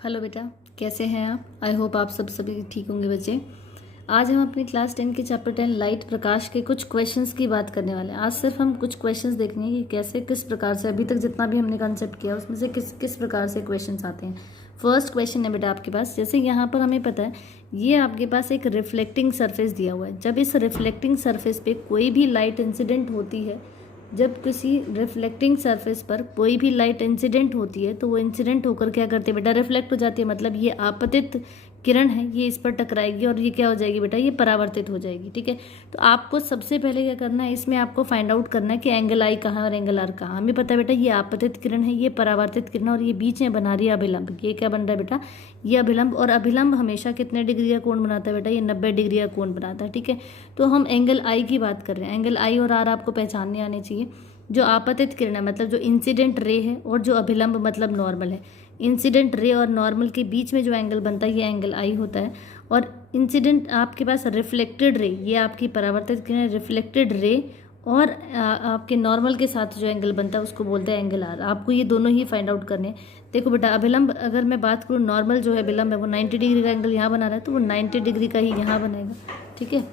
Hello बेटा, कैसे हैं आप। आई होप आप सभी ठीक होंगे बच्चे। आज हम अपनी क्लास 10 के चैप्टर 10 लाइट प्रकाश के कुछ क्वेश्चंस की बात करने वाले हैं। आज सिर्फ हम कुछ क्वेश्चंस देखने हैं कि कैसे किस प्रकार से अभी तक जितना भी हमने कंसेप्ट किया उसमें से किस किस प्रकार से क्वेश्चंस आते हैं। फर्स्ट क्वेश्चन है बेटा आपके पास, जैसे यहाँ पर हमें पता है ये आपके पास एक रिफ्लेक्टिंग सरफेस दिया हुआ है। जब इस रिफ्लेक्टिंग सरफेस पे कोई भी लाइट इंसिडेंट होती है, जब किसी रिफ्लेक्टिंग सरफेस पर कोई भी लाइट इंसिडेंट होती है तो वो इंसिडेंट होकर क्या करती है बेटा, रिफ्लेक्ट हो जाती है। मतलब ये आपतित किरण है, ये इस पर टकराएगी और ये क्या हो जाएगी बेटा, ये परावर्तित हो जाएगी। ठीक है, तो आपको सबसे पहले क्या करना है, इसमें आपको फाइंड आउट करना है कि एंगल आई कहाँ और एंगल आर कहाँ। हमें पता है बेटा ये आपतित किरण है, ये परावर्तित किरण है और ये बीच में बना रही है अभिलंब। ये क्या बन रहा है बेटा, ये अभिलंब। और अभिलंब हमेशा कितने डिग्री का कोण बनाता है बेटा, ये 90 डिग्री का कोण बनाता है। ठीक है, तो हम एंगल आई की बात कर रहे हैं। एंगल आई और आर आपको पहचानने आने चाहिए। जो आपतित किरण है मतलब जो इंसिडेंट रे है, और जो अभिलंब मतलब नॉर्मल है। इंसिडेंट रे और नॉर्मल के बीच में जो एंगल बनता है ये एंगल आई होता है। और इंसिडेंट आपके पास रिफ्लेक्टेड रे, ये आपकी परावर्तित किरण रिफ्लेक्टेड रे, और आपके नॉर्मल के साथ जो एंगल बनता है उसको बोलते हैं एंगल आर। आपको ये दोनों ही फाइंड आउट करने हैं। देखो बेटा, अभिलंब अगर मैं बात करूँ, नॉर्मल जो है अभिलंब है वो 90 डिग्री का एंगल यहाँ बना रहा है, तो वो 90 डिग्री का ही यहाँ बनेगा। ठीक है,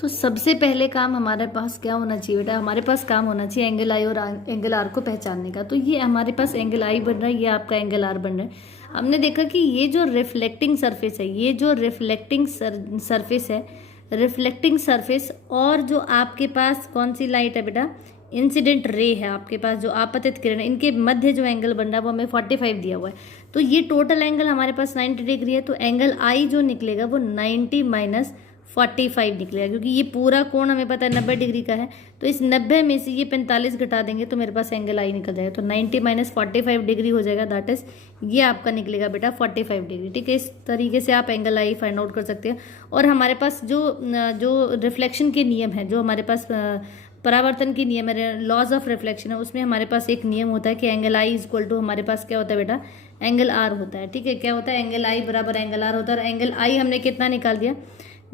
तो सबसे पहले काम हमारे पास क्या होना चाहिए बेटा, हमारे पास काम होना चाहिए एंगल आई और एंगल आर को पहचानने का। तो ये हमारे पास एंगल आई बन रहा है, ये आपका एंगल आर बन रहा है। हमने देखा कि ये जो रिफ्लेक्टिंग सरफेस है, ये जो रिफ्लेक्टिंग सरफेस है, रिफ्लेक्टिंग सरफेस और जो आपके पास कौन सी लाइट है बेटा, इंसिडेंट रे है आपके पास, जो आपतित किरण है, इनके मध्य जो एंगल बन रहा है वो हमें 45 दिया हुआ है। तो ये टोटल एंगल हमारे पास 90 डिग्री है। तो एंगल आई जो निकलेगा वो 90 माइनस 45 निकलेगा, क्योंकि ये पूरा कोण हमें पता है 90 डिग्री का है। तो इस 90 में से ये 45 घटा देंगे तो मेरे पास एंगल आई निकल जाएगा। तो 90 माइनस 45 डिग्री हो जाएगा, दैट इज ये आपका निकलेगा बेटा 45 डिग्री। ठीक है, इस तरीके से आप एंगल आई फाइंड आउट कर सकते हैं। और हमारे पास जो रिफ्लेक्शन के नियम है, जो हमारे पास परावर्तन की नियम है, लॉज ऑफ रिफ्लेक्शन है, उसमें हमारे पास एक नियम होता है कि angle I is equal to हमारे पास क्या होता है बेटा, एंगल आर होता है। ठीक है, क्या होता है, एंगल आई बराबर एंगल आर होता है। और एंगल आई हमने कितना निकाल दिया,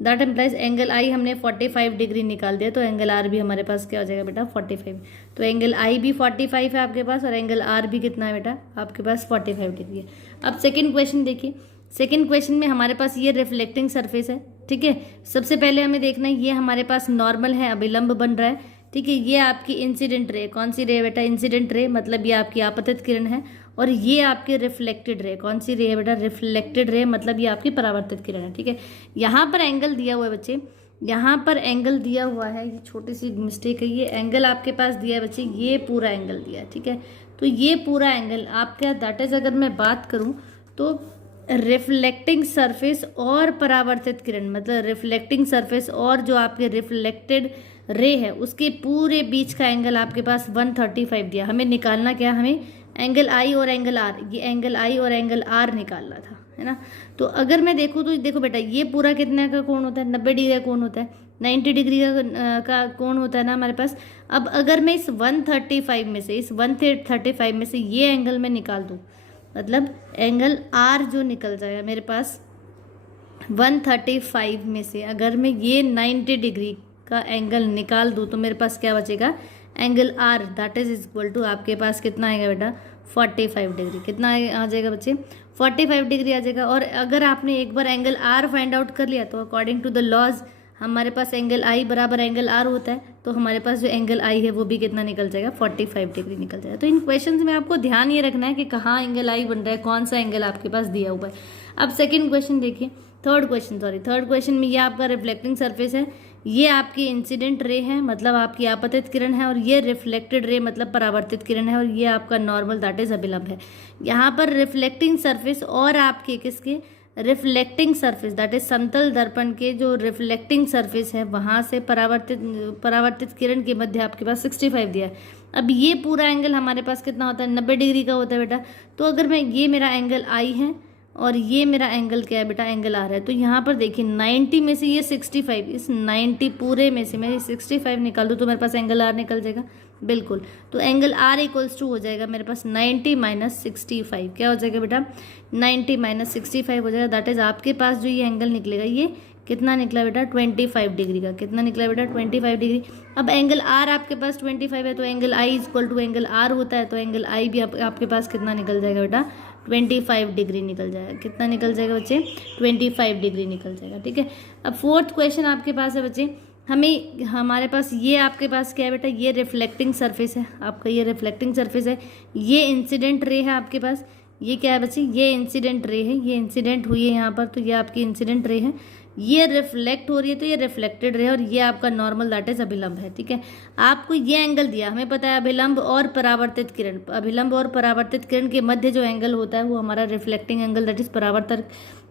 दैट इम्प्लाइज एंगल आई हमने 45 डिग्री निकाल दिया, तो एंगल आर भी हमारे पास क्या हो जाएगा बेटा 45। तो एंगल आई भी 45 है आपके पास, और एंगल आर भी कितना है बेटा आपके पास 45 डिग्री है। अब सेकंड क्वेश्चन देखिए। सेकंड क्वेश्चन में हमारे पास ये रिफ्लेक्टिंग सरफेस है। ठीक है, सबसे पहले हमें देखना है ये हमारे पास नॉर्मल है, अभिलंब बन रहा है। ठीक है, ये आपकी इंसिडेंट रे, कौन सी रे है बेटा, इंसिडेंट रे, मतलब ये आपकी आपतित किरण है। और ये आपकी रिफ्लेक्टेड रे, कौन सी रे है बेटा, रिफ्लेक्टेड रे, मतलब ये आपकी परावर्तित किरण है। ठीक है, यहाँ पर एंगल दिया हुआ है बच्चे, यहाँ पर एंगल दिया हुआ है, ये छोटी सी मिस्टेक है, ये एंगल आपके पास दिया है बच्चे, ये पूरा एंगल दिया है। ठीक है, तो ये पूरा एंगल आपका, दैट इज अगर मैं बात करूँ तो रिफ्लेक्टिंग सरफेस और परावर्तित किरण, मतलब रिफ्लेक्टिंग सरफेस और जो आपके रिफ्लेक्टेड रे है उसके पूरे बीच का एंगल आपके पास 135 दिया। हमें निकालना क्या, हमें एंगल आई और एंगल आर, ये एंगल आई और एंगल आर निकालना था, है ना। तो अगर मैं देखूँ तो देखो बेटा, ये पूरा कितने का कोण होता है, 90 डिग्री का कोण होता है, 90 डिग्री का कोण होता है ना हमारे पास। अब अगर मैं इस 135 में से, इस 135 में से ये एंगल मैं निकाल दूँ, मतलब एंगल आर जो निकल जाएगा मेरे पास 135 में से, अगर मैं ये 90 डिग्री का एंगल निकाल दूँ तो मेरे पास क्या बचेगा, angle R, that is equal to आपके पास कितना आएगा बेटा 45 डिग्री। कितना आ जाएगा बच्चे, 45 डिग्री आ जाएगा। और अगर आपने एक बार एंगल आर फाइंड आउट कर लिया तो अकॉर्डिंग टू द लॉज हमारे पास एंगल आई बराबर एंगल आर होता है। तो हमारे पास जो एंगल आई है वो भी कितना निकल जाएगा, 45 डिग्री निकल जाएगा। तो इन क्वेश्चंस में आपको ध्यान ये रखना है कि कहाँ एंगल आई बन रहा है, कौन सा एंगल आपके पास दिया हुआ है। अब सेकेंड क्वेश्चन देखिए, थर्ड क्वेश्चन में ये आपका रिफ्लेक्टिंग सरफेस है, ये आपकी इंसिडेंट रे है, मतलब आपकी आपतित किरण है, और ये रिफ्लेक्टेड रे मतलब परावर्तित किरण है, और ये आपका नॉर्मल दैट इज अभिलंब है। यहाँ पर रिफ्लेक्टिंग सरफेस और आपके किसके, रिफ्लेक्टिंग सरफेस दैट इज समतल दर्पण के जो रिफ्लेक्टिंग सरफेस है वहाँ से परावर्तित किरण के मध्य आपके पास 65 दिया है। अब ये पूरा एंगल हमारे पास कितना होता है, 90 डिग्री का होता है बेटा। तो अगर मैं, ये मेरा एंगल आई है और ये मेरा एंगल क्या है बेटा, एंगल आ रहा है। तो यहाँ पर देखिए 90 में से ये 65, इस 90 पूरे में से मैं 65 निकाल दूँ तो मेरे पास एंगल आर निकल जाएगा, बिल्कुल। तो एंगल आर इक्वल्स टू हो जाएगा मेरे पास 90 माइनस 65, क्या हो जाएगा बेटा 90 माइनस 65 हो जाएगा, दैट इज आपके पास जो ये एंगल निकलेगा ये कितना निकला बेटा 25 डिग्री का, कितना निकला बेटा 25 डिग्री। अब एंगल आर आपके पास 25 है तो angle I equal to angle R होता है, तो एंगल आई भी आपके पास कितना निकल जाएगा बेटा 25 डिग्री निकल जाएगा। कितना निकल जाएगा बच्चे? 25 डिग्री निकल जाएगा। ठीक है, अब फोर्थ क्वेश्चन आपके पास है बच्चे, हमारे पास ये आपके पास क्या है बेटा? ये रिफ्लेक्टिंग सरफेस है आपका, ये रिफ्लेक्टिंग सरफेस है, ये इंसिडेंट रे है आपके पास। ये क्या है बच्चे? ये इंसिडेंट रे है, ये इंसिडेंट हुई है यहाँ पर, तो ये आपकी इंसिडेंट रे है। ये रिफ्लेक्ट हो रही है तो ये रिफ्लेक्टेड रे है, और ये आपका नॉर्मल दैट इज अभिलंब है। ठीक है, आपको ये एंगल दिया, हमें पता है अभिलंब और परावर्तित किरण, अभिलंब और परावर्तित किरण के मध्य जो एंगल होता है वो हमारा रिफ्लेक्टिंग एंगल दैट इज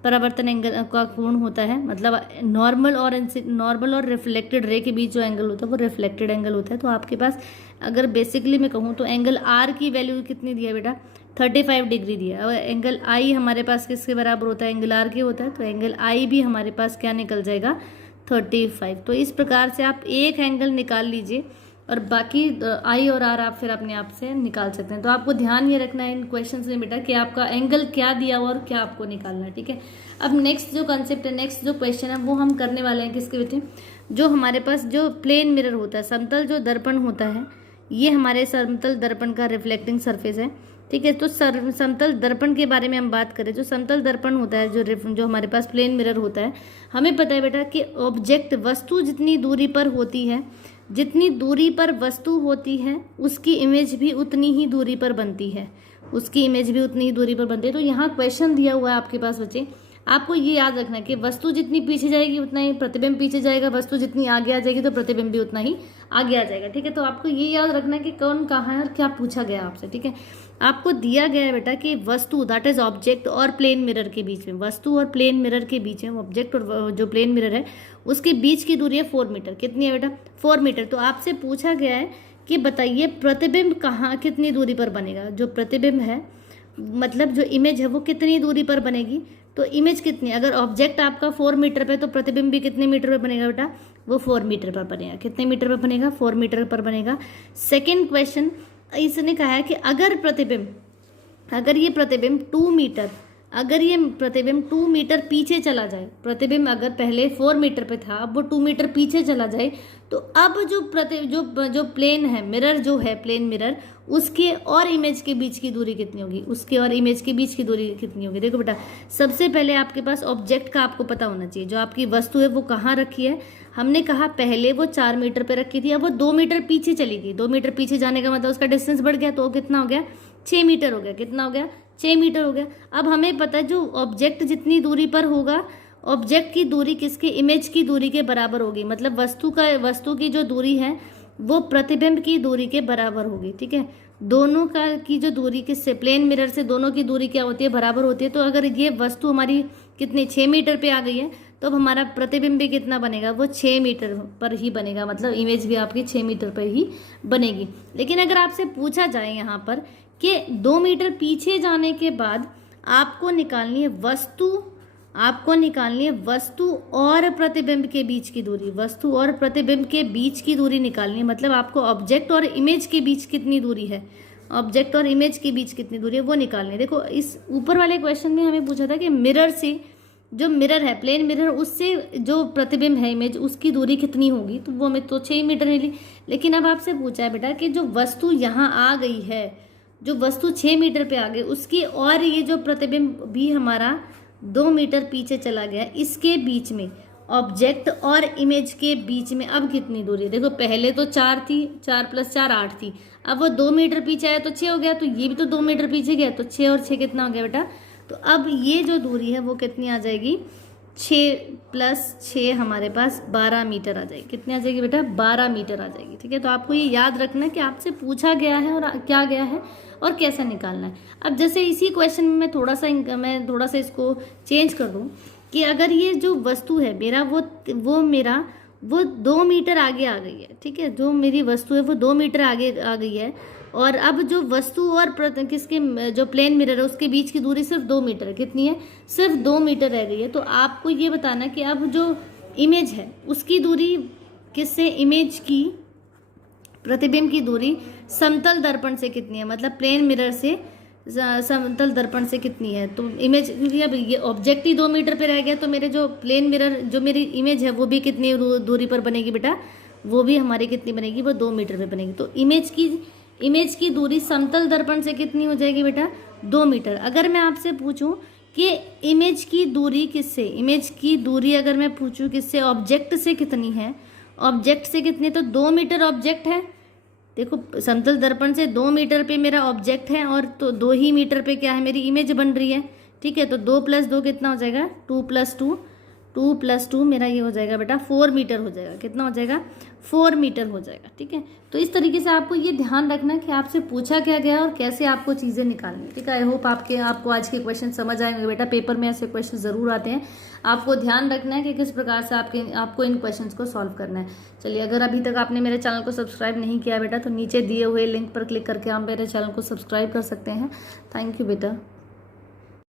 परावर्तन एंगल का कोण होता है। मतलब नॉर्मल और रिफ्लेक्टेड रे के बीच जो एंगल होता है वो रिफ्लेक्टेड एंगल होता है। तो आपके पास अगर बेसिकली मैं कहूँ तो एंगल आर की वैल्यू कितनी दी है बेटा? 35 डिग्री दिया। अब एंगल आई हमारे पास किसके बराबर होता है? एंगल आर के होता है, तो एंगल आई भी हमारे पास क्या निकल जाएगा? 35। तो इस प्रकार से आप एक एंगल निकाल लीजिए और बाकी आई और आर आप फिर अपने आप से निकाल सकते हैं। तो आपको ध्यान ये रखना है इन क्वेश्चंस में बेटा कि आपका एंगल क्या दिया हुआ और क्या आपको निकालना है। ठीक है, अब नेक्स्ट जो कंसेप्ट है, नेक्स्ट जो क्वेश्चन है वो हम करने वाले हैं किसके बेटे? जो हमारे पास जो प्लेन मिरर होता है, समतल जो दर्पण होता है, ये हमारे समतल दर्पण का रिफ्लेक्टिंग सरफेस है। ठीक है, तो समतल दर्पण के बारे में हम बात करें, जो समतल दर्पण होता है, जो हमारे पास प्लेन मिरर होता है, हमें पता है बेटा कि ऑब्जेक्ट वस्तु जितनी दूरी पर होती है, जितनी दूरी पर वस्तु होती है उसकी इमेज भी उतनी ही दूरी पर बनती है, उसकी इमेज भी उतनी ही दूरी पर बनती है। तो यहाँ क्वेश्चन दिया हुआ है आपके पास बच्चे, आपको ये याद रखना है कि वस्तु जितनी पीछे जाएगी उतना ही प्रतिबिंब पीछे जाएगा, वस्तु जितनी आगे आ जाएगी तो प्रतिबिंब भी उतना ही आगे आ जाएगा। ठीक है, तो आपको ये याद रखना है कि कौन कहाँ है और क्या पूछा गया आपसे। ठीक है, आपको दिया गया है बेटा कि वस्तु दैट इज ऑब्जेक्ट और प्लेन मिरर के बीच में, वस्तु और प्लेन मिरर के बीच में, ऑब्जेक्ट और जो प्लेन मिरर है उसके बीच की दूरी है 4 मीटर। कितनी है बेटा? 4 मीटर। तो आपसे पूछा गया है कि बताइए प्रतिबिंब कहाँ कितनी दूरी पर बनेगा? जो प्रतिबिंब है मतलब जो इमेज है वो कितनी दूरी पर बनेगी? तो इमेज कितनी, अगर ऑब्जेक्ट आपका 4 मीटर पे तो प्रतिबिंब भी कितने मीटर पर बनेगा बेटा? वो 4 मीटर पर बनेगा। कितने मीटर पर बनेगा? 4 मीटर पर बनेगा। सेकेंड क्वेश्चन इसने कहा है कि अगर ये प्रतिबिंब 2 मीटर, अगर ये प्रतिबिंब 2 मीटर पीछे चला जाए, प्रतिबिंब अगर पहले 4 मीटर पे था अब वो 2 मीटर पीछे चला जाए, तो अब जो प्लेन है मिरर, जो है प्लेन मिरर, उसके और इमेज के बीच की दूरी कितनी होगी? उसके और इमेज के बीच की दूरी कितनी होगी? देखो बेटा, सबसे पहले आपके पास ऑब्जेक्ट का आपको पता होना चाहिए, जो आपकी वस्तु है वो कहाँ रखी है। हमने कहा पहले वो 4 मीटर पे रखी थी, अब वो 2 मीटर पीछे चली गई। 2 मीटर पीछे जाने का मतलब उसका डिस्टेंस बढ़ गया, तो कितना हो गया? 6 मीटर हो गया। कितना हो गया? 6 मीटर हो गया। अब हमें पता है जो ऑब्जेक्ट जितनी दूरी पर होगा, ऑब्जेक्ट की दूरी किसके? इमेज की दूरी के बराबर होगी। मतलब वस्तु की जो दूरी है वो प्रतिबिंब की दूरी के बराबर होगी। ठीक है, दोनों की जो दूरी किससे? प्लेन मिरर से दोनों की दूरी क्या होती है? बराबर होती है। तो अगर ये वस्तु हमारी कितनी 6 मीटर पे आ गई है, तो अब हमारा प्रतिबिंब भी कितना बनेगा? वो 6 मीटर पर ही बनेगा। मतलब इमेज भी आपकी 6 मीटर पर ही बनेगी। लेकिन अगर आपसे पूछा जाए यहाँ पर कि 2 मीटर पीछे जाने के बाद आपको निकालनी है वस्तु और प्रतिबिंब के बीच की दूरी, वस्तु और प्रतिबिंब के बीच की दूरी निकालनी है। मतलब आपको ऑब्जेक्ट और इमेज के बीच कितनी दूरी है, ऑब्जेक्ट और इमेज के बीच कितनी दूरी है वो निकालनी है। देखो, इस ऊपर वाले क्वेश्चन में हमें पूछा था कि मिरर से, जो मिरर है प्लेन मिरर, उससे जो प्रतिबिंब है इमेज, उसकी दूरी कितनी होगी? तो वो हमें तो 6 मीटर मिली। लेकिन अब आपसे पूछा है बेटा कि जो वस्तु यहाँ आ गई है, जो वस्तु 6 मीटर पे आ गई, उसकी और ये जो प्रतिबिंब भी हमारा 2 मीटर पीछे चला गया, इसके बीच में, ऑब्जेक्ट और इमेज के बीच में अब कितनी दूरी है? देखो, पहले तो 4 थी, 4 + 4 8 थी, अब वो 2 मीटर पीछे आया तो 6 हो गया, तो ये भी तो 2 मीटर पीछे गया, तो 6 और 6 कितना हो गया बेटा? तो अब ये जो दूरी है वो कितनी आ जाएगी? 6 + 6 हमारे पास 12 मीटर आ जाएगी। कितनी आ जाएगी बेटा? 12 मीटर आ जाएगी। ठीक है, तो आपको ये याद रखना है कि आपसे पूछा गया है और क्या गया है और कैसे निकालना है। अब जैसे इसी क्वेश्चन में मैं थोड़ा सा इसको चेंज कर दूँ कि अगर ये जो वस्तु है मेरा वो 2 मीटर आगे आ गई है। ठीक है, जो मेरी वस्तु है वो 2 मीटर आगे आ गई है, और अब जो वस्तु और किसके जो प्लेन मिरर है उसके बीच की दूरी सिर्फ 2 मीटर है। कितनी है? सिर्फ 2 मीटर रह गई है। तो आपको ये बताना कि अब जो इमेज है उसकी दूरी किससे? इमेज की, प्रतिबिंब की दूरी समतल दर्पण से कितनी है? मतलब प्लेन मिरर से समतल दर्पण से कितनी है? तो इमेज, क्योंकि अब ये ऑब्जेक्ट ही 2 मीटर पे रह गया, तो मेरे जो प्लेन मिरर, जो मेरी इमेज है वो भी कितनी दूरी पर बनेगी बेटा? वो भी हमारी कितनी बनेगी? वो 2 मीटर पे बनेगी। तो इमेज की दूरी समतल दर्पण से कितनी हो जाएगी बेटा? 2 मीटर। अगर मैं आपसे पूछूं कि इमेज की दूरी किससे, इमेज की दूरी अगर मैं पूछूं किससे, ऑब्जेक्ट से कितनी है, ऑब्जेक्ट से कितनी, तो 2 मीटर ऑब्जेक्ट है। देखो समतल दर्पण से 2 मीटर पे मेरा ऑब्जेक्ट है और तो 2 ही मीटर पे क्या है, मेरी इमेज बन रही है। ठीक है, तो 2 + 2 कितना हो जाएगा, 2 + 2 मेरा ये हो जाएगा बेटा 4 मीटर हो जाएगा। कितना हो जाएगा, 4 मीटर हो जाएगा। ठीक है, तो इस तरीके से आपको ये ध्यान रखना है कि आपसे पूछा क्या गया और कैसे आपको चीज़ें निकालनी है। ठीक है, आई होप आपको आज के क्वेश्चन समझ आएंगे बेटा, पेपर में ऐसे क्वेश्चन ज़रूर आते हैं। आपको ध्यान रखना है कि किस प्रकार से आपको इन क्वेश्चंस को सॉल्व करना है। चलिए, अगर अभी तक आपने मेरे चैनल को सब्सक्राइब नहीं किया बेटा तो नीचे दिए हुए लिंक पर क्लिक करके आप मेरे चैनल को सब्सक्राइब कर सकते हैं। थैंक यू बेटा।